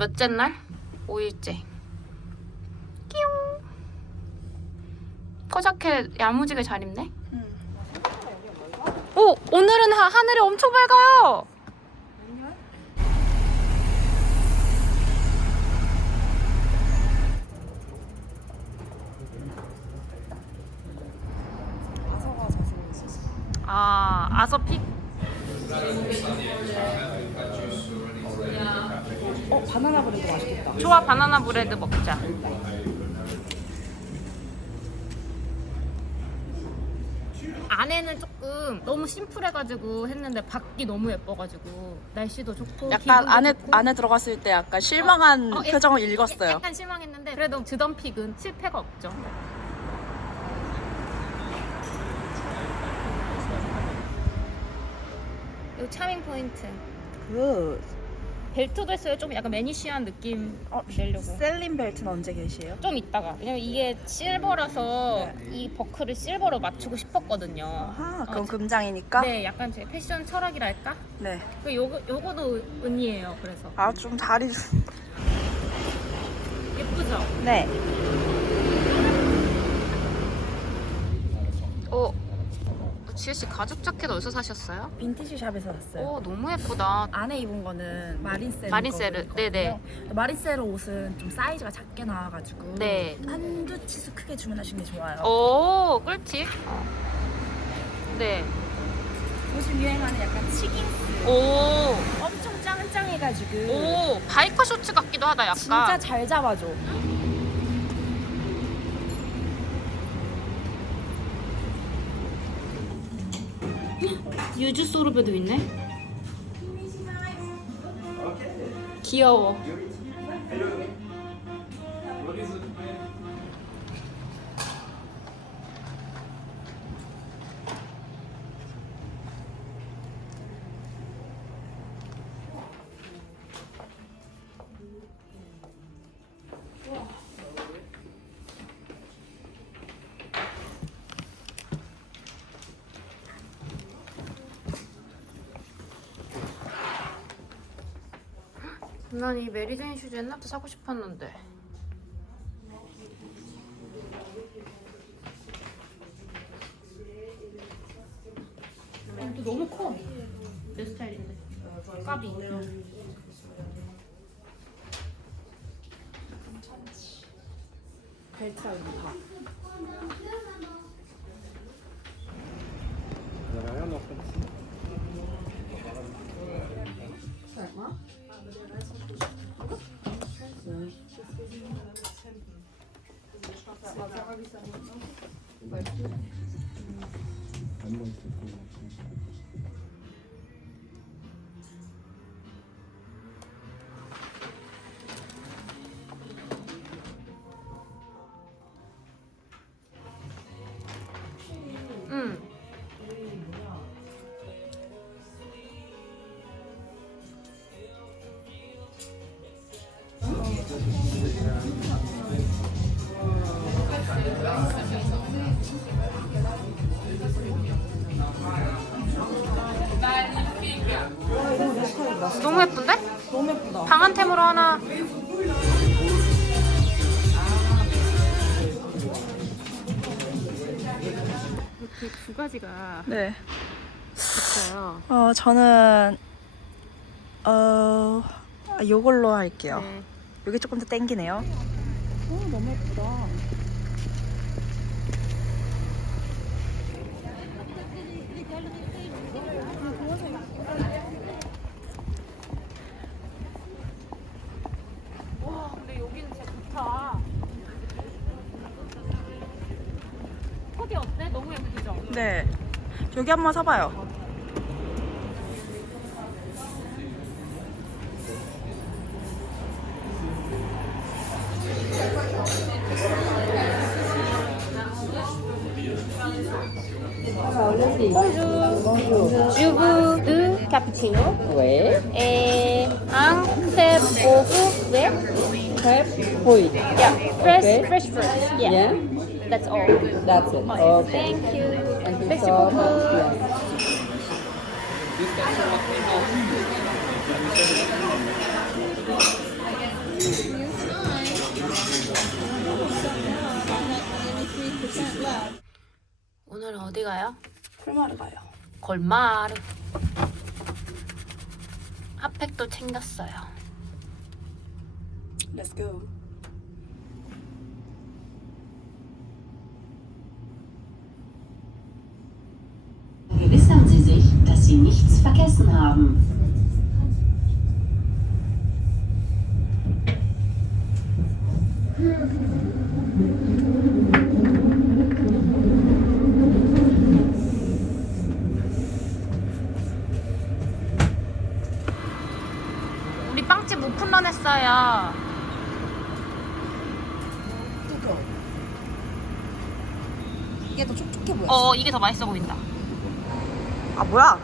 몇째 날? 5일째. 끼용. 코자켓 야무지게 잘 입네. 오! 오늘은 하늘이 엄청 밝아요. 아, 아서픽? 바나나 브레드 맛있겠다. 좋아, 바나나 브레드 먹자. 안에는 조금 너무 심플해가지고 했는데 밖이 너무 예뻐가지고 날씨도 좋고 약간 기분도 좋고. 안에 들어갔을 때 약간 실망한 표정을 읽었어요. 약간 실망했는데 그래도 드덤픽은 실패가 없죠. 이 차밍 포인트. 굿. 벨트도 했어요. 좀 약간 매니시한 느낌 내려고. 셀린 벨트는 언제 계시에요? 좀 이따가. 왜냐면 이게 실버라서 이 버클을 실버로 맞추고 싶었거든요. 아, 그럼 금장이니까? 네, 약간 제 패션 철학이랄까? 네. 그 요거도 은이에요. 그래서 아, 좀 다리. 예쁘죠? 네. 지혜 씨 가죽 자켓 어디서 사셨어요? 빈티지 샵에서 샀어요. 오, 너무 예쁘다. 안에 입은 거는 마린셀. 마린셀, 네네. 마린셀 옷은 좀 사이즈가 작게 나와가지고 네. 한두 치수 크게 주문하시는 게 좋아요. 오, 꿀팁. 네. 요즘 유행하는 약간 치깅스. 오, 엄청 짱짱해가지고 오, 바이커 쇼츠 같기도 하다, 약간. 진짜 잘 잡아줘. 유주 소르베도 있네. 귀여워. 난 이 메리제인 슈즈 옛날부터 사고 싶었는데. 또 너무 커. 내 스타일인데. 까비. 벨트랑 이거 다. 응. 너무 예쁜데? 너무 예쁘다. 방한템으로 하나. 이렇게 두 가지가 네. 있어요. 저는 요걸로 할게요. 네. 요게 조금 더 땡기네요. 너무 예쁘다. 와, 근데 여기는 진짜 좋다. 코디 어때? 너무 예쁘죠? 네. 여기 한번 사봐요. Je veux deux cappuccinos. Oui, Et un crème au fruit. crêpe fruit. Yeah, fresh, Okay. fresh fruit. Yeah, Yeah, that's all. that's it. Okay. Thank you. Thank you Merci so beaucoup. much. Yeah. 오늘은 어디 가요? 콜마르 가요. 골마루. 핫팩도 챙겼어요. Let's go. Vergewissern Sie sich, dass Sie nichts vergessen haben. 우리 빵집 오픈런 했어요. 뜨거. 이게 더 촉촉해 보여. 이게 더 맛있어 보인다. 아 뭐야?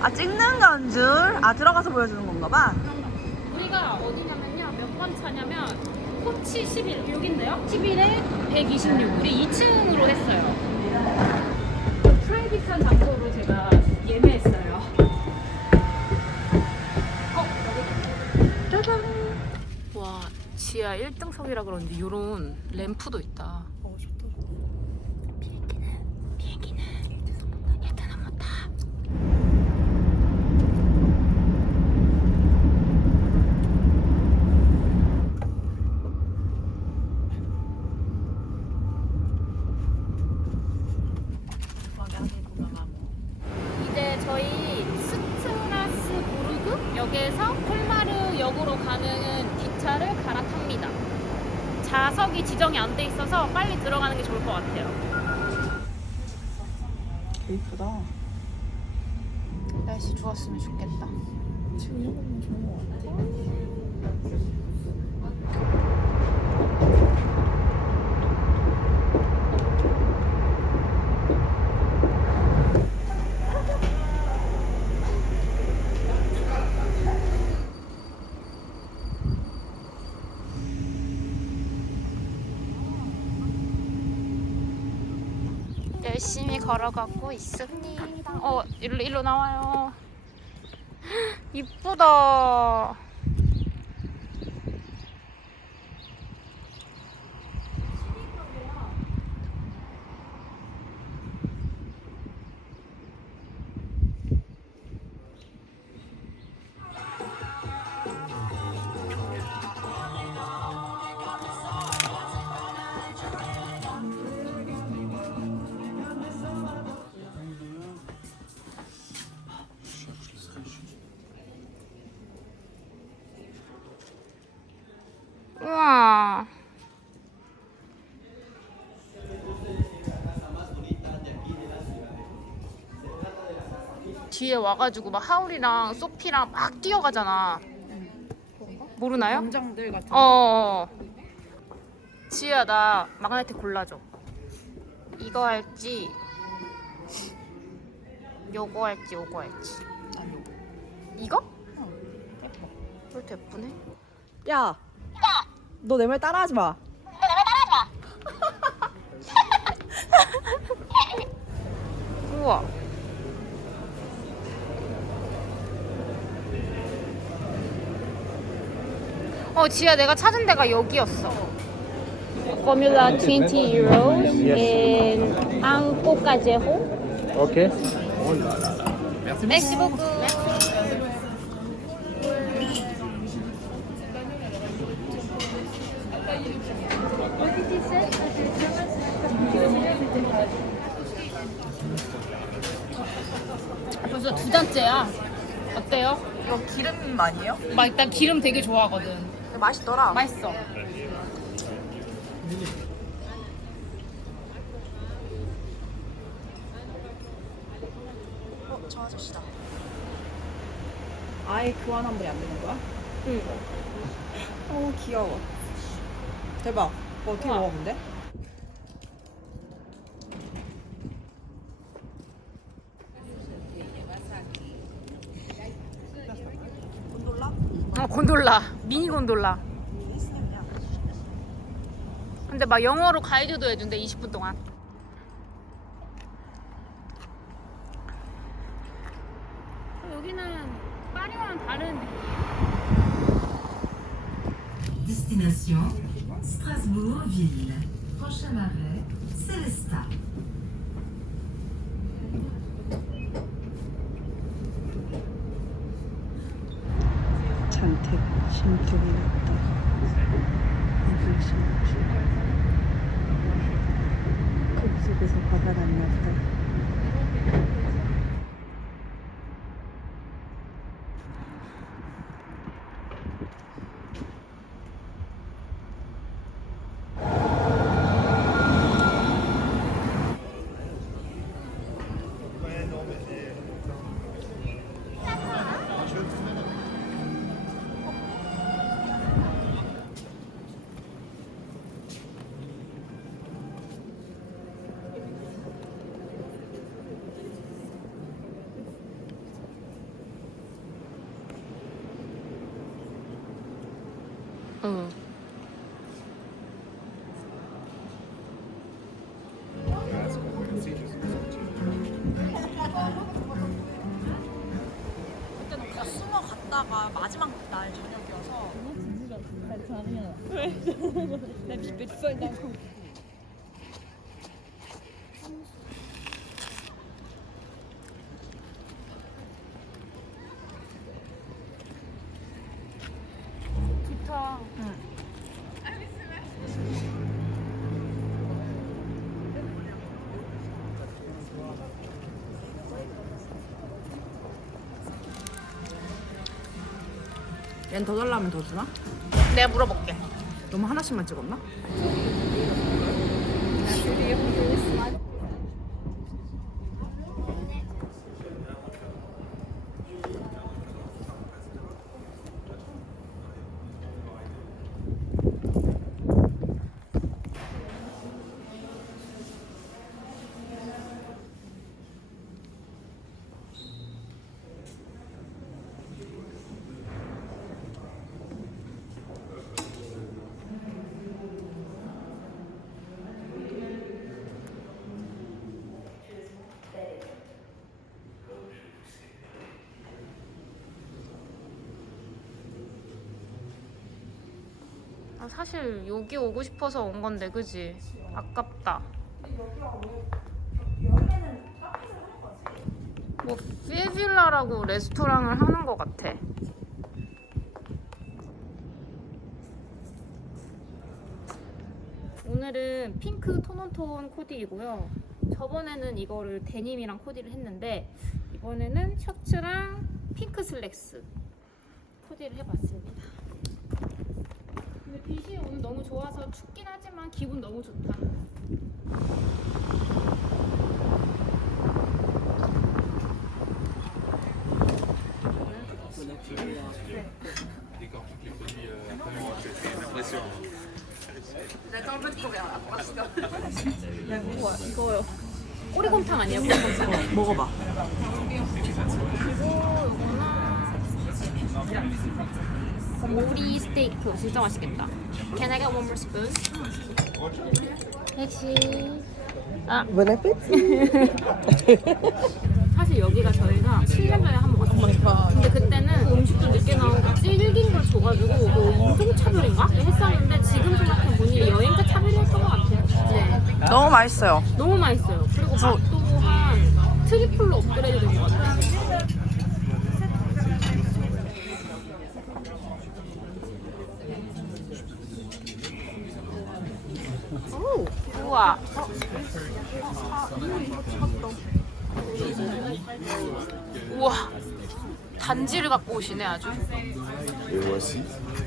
아 찍는 건 줄? 아 들어가서 보여주는 건가 봐. 우리가 어디냐면요. 몇 번 차냐면 코치 11 여긴데요. 11에 126. 우리 2층으로 했어요. 프라이빗한 장소로 제가 예매했어요. 짜잔. 와, 지하 1등석이라 그러는데 이런 램프도 있다. 좋다. 비행기는 1등 한번 타. 이제 저희 스트라스부르그 역에서 콜마르 역으로 가는 기차를 갈아탑니다. 좌석이 지정이 안 돼 있어서 빨리 들어가는 게 좋을 것 같아요. 개 이쁘다. 날씨 좋았으면 좋겠다. 지금 이런 거면 좋은 거 같아. 열심히 걸어가고 있습니다. 일로 나와요. 이쁘다. 우와. 뒤에 와가지고 막 하울이랑 소피랑 막 뛰어가잖아. 모르나요? 연장들 같은. 지우야, 나 마그네틱 골라줘. 이거 할지 요거 할지 요거 할지. 아니 요거. 이거? 예뻐. 이것도 예쁘네. 야. 너 내 말 따라하지 마. 우와. 지야, 내가 찾은 데가 여기였어. Formula 20 euros in Ancocajejo. Ok. Merci beaucoup. 벌써 두 잔째야. 어때요? 이거 기름 아니에요? 막 일단 기름 되게 좋아하거든. 근데 맛있더라. 맛있어. 저 아저씨다. 아예 교환 환불이 안 되는 거야? 응. 귀여워. 대박. 뭐 어떻게 우와. 먹어 근데? 곤돌라? 곤돌라. 미니 곤돌라. 근데 막 영어로 가이드도 해준대, 20분 동안. 여기는 파리와는 다른 느낌. Destination Strasbourg-Ville. Prochain arrêt, Célestat. 잔뜩 심통이 났다. 이불 심지. 컵 속에서 화가 났다. 응. 숨어 갔다가 마지막 날 저녁이어서 좋다. 얜 더 달라면 더 주나? 내가 물어볼게. 너무 하나씩만 찍었나? 아, 사실 여기 오고 싶어서 온 건데, 그지? 아깝다. 뭐 피에빌라라고 레스토랑을 하는 것 같아. 오늘은 핑크 톤온톤 코디이고요. 저번에는 이거를 데님이랑 코디를 했는데 이번에는 셔츠랑 핑크 슬랙스 코디를 해봤습니다. 근데 빛이 오늘 너무 좋아서 춥긴 하지만 기분 너무 좋다. 이거요. 꼬리곰탕 아니야? 꼬리곰탕. 먹어봐. 오리 스테이크 진짜 맛있겠다. Can I get one more spoon? 그렇지. 아, 사실 여기가 저희가 7년 전에 한 번 먹었어요. 근데 그때는 음식도 늦게 나오고 질긴 걸 줘가지고 뭐 인종차별인가? 했었는데 지금 생각해보니 여행자 차별이었던 것 같아요. 네. 너무 맛있어요. 너무 맛있어요. 그리고 맛도 한 트리플로 업그레이드 된 것 같아요. 오, 우와. 우와. 단지를 갖고 오시네 아주.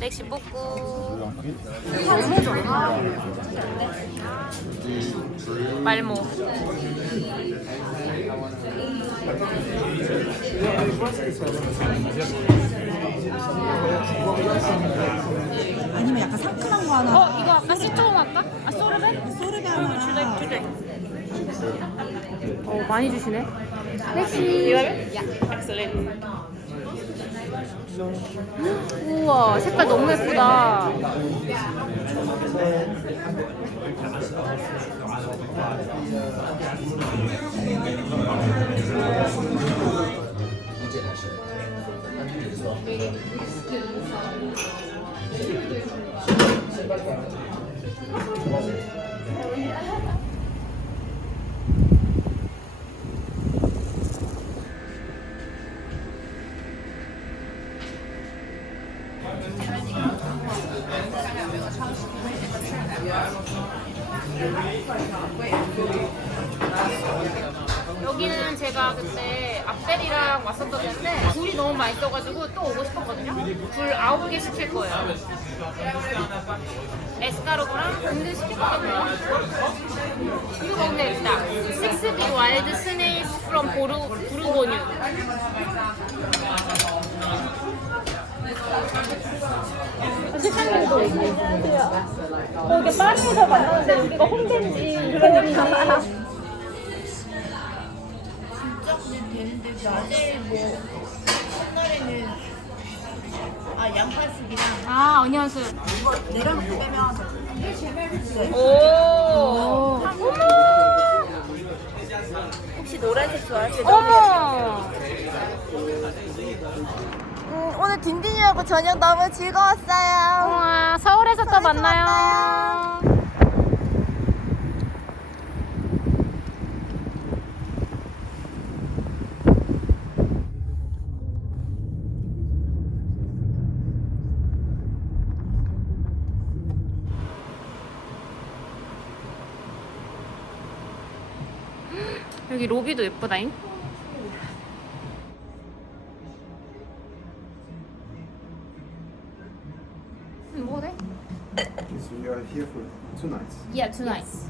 렉시 뽑고. 너무 좋아. 말모. 아니면 약간 상큼한 거 하나. 이거 아까 시초로 할까? 아, 소르베? 소르베 하나. 주제. 많이 주시네. 렉시. 이거를? 야, 엑셀렌. 우와, 색깔 너무 예쁘다. 여기는 제가 그때 앞벨이랑 왔었던 데인데 굴이 너무 맛있어가지고 또 오고 싶었거든요. 굴 9개 시킬 거예요. 에스카로그랑 굴도 시킬 거거든요. 이거 먹으면 되겠다. 6 big wild snails from 부르고뉴. 시장님도 이게 파리에서 만나는데 여기가 홍대인지 그러니까. 아, 안녕하세요. 내려놓고 빼면 오. 혹시 노란색 좋아하세요? 어머. 오늘 딘딘이하고 저녁 너무 즐거웠어요. 우와, 서울에서 또 만나요. 여기 로비도 예쁘다잉. 뭐 돼? So you are here for 2 nights. Yeah, two nights.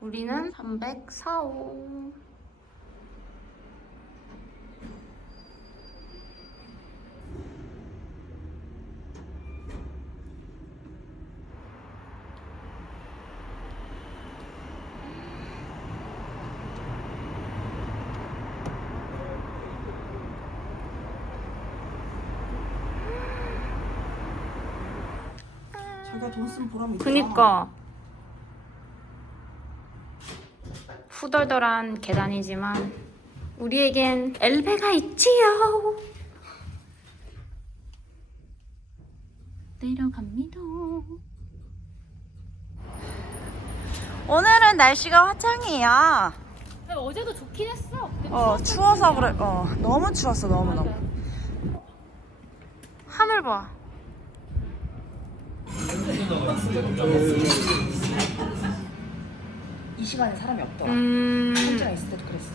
우리는 304호. 자기가 돈 쓰면 보람이 있다. 그니까 후덜덜한 계단이지만 우리에겐 엘베가 있지요. 내려갑니다. 오늘은 날씨가 화창이야. 어제도 좋긴 했어. 추워서 그래. 너무 추웠어, 너무너무. 하늘 봐. 이 시간에 사람이 없더라. 혼자 있을 때도 그랬어.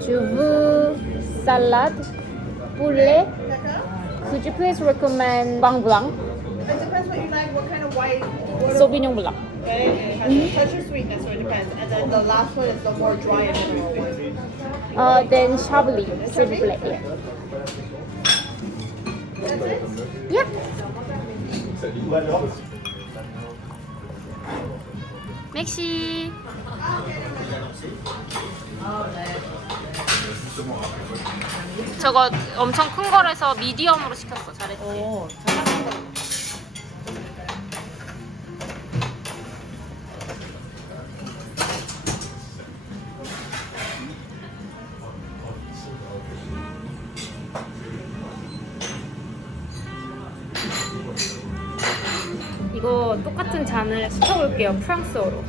주부 salad, poulet. Could you please recommend Blanc Blanc? It depends what you like, what kind of white. Sauvignon Blanc. Okay, it has a touch of sweetness, so it depends. And then the last one is the more dry and fruity. Then Chablis, s'il vous plaît. Yeah. That's it? Yeah. 맥시. 저거 엄청 큰 거라서 미디엄으로 시켰어. 잘했지. 이거 똑같은 잔을 시켜볼게요. 프랑스어로.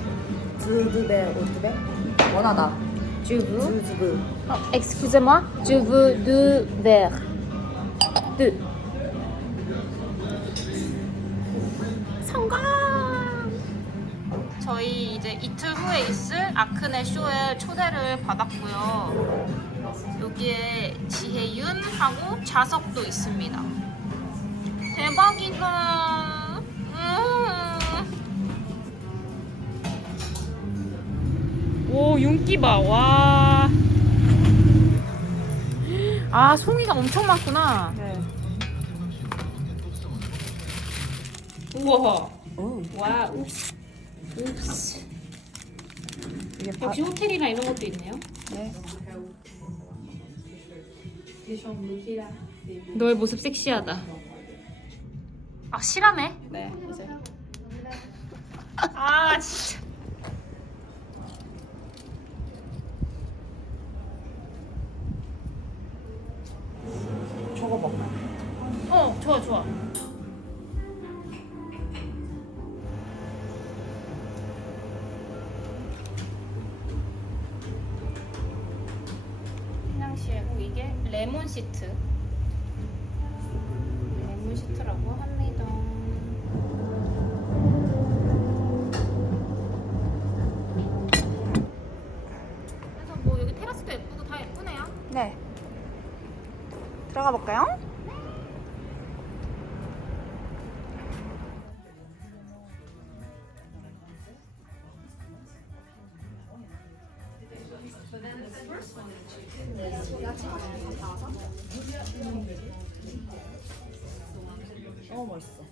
주드베, 오드베? 원하다. 주부. 주드베. Excusez-moi, je veux 2 verres. 2. 성공! 저희 이제 이틀 후에 있을 아크네 쇼에 초대를 받았고요. 여기에 지혜윤하고 자석도 있습니다. 대박이다. 오, 윤기 봐. 와. 아, 송이가 엄청 많구나. 네. 우와. 오, 와, уп스. уп스. 이게 역시 호텔이랑 이런 것도 있네요. 네. 너의 모습 섹시하다. 아, 실하네. 네, 이제. 아, 진짜. 먹어볼까요? 좋아 좋아. 향시에고 이게 레몬 시트. 레몬 시트라고 합니다. 그래서 뭐 여기 테라스도 예쁘고 다 예쁘네요. 네. 들어가 볼까요? 멋있어.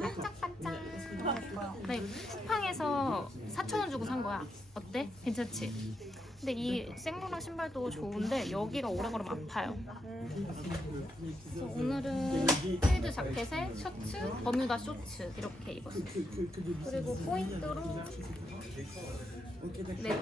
반짝반짝. 나 이거 쿠팡에서 4,000원 주고 산 거야. 어때? 괜찮지? 근데 이 생로랑 신발도 좋은데 여기가 오래 걸으면 아파요. 그래서 오늘은 필드 자켓에 셔츠, 버뮤다 쇼츠 이렇게 입었어요. 그리고 포인트로 네.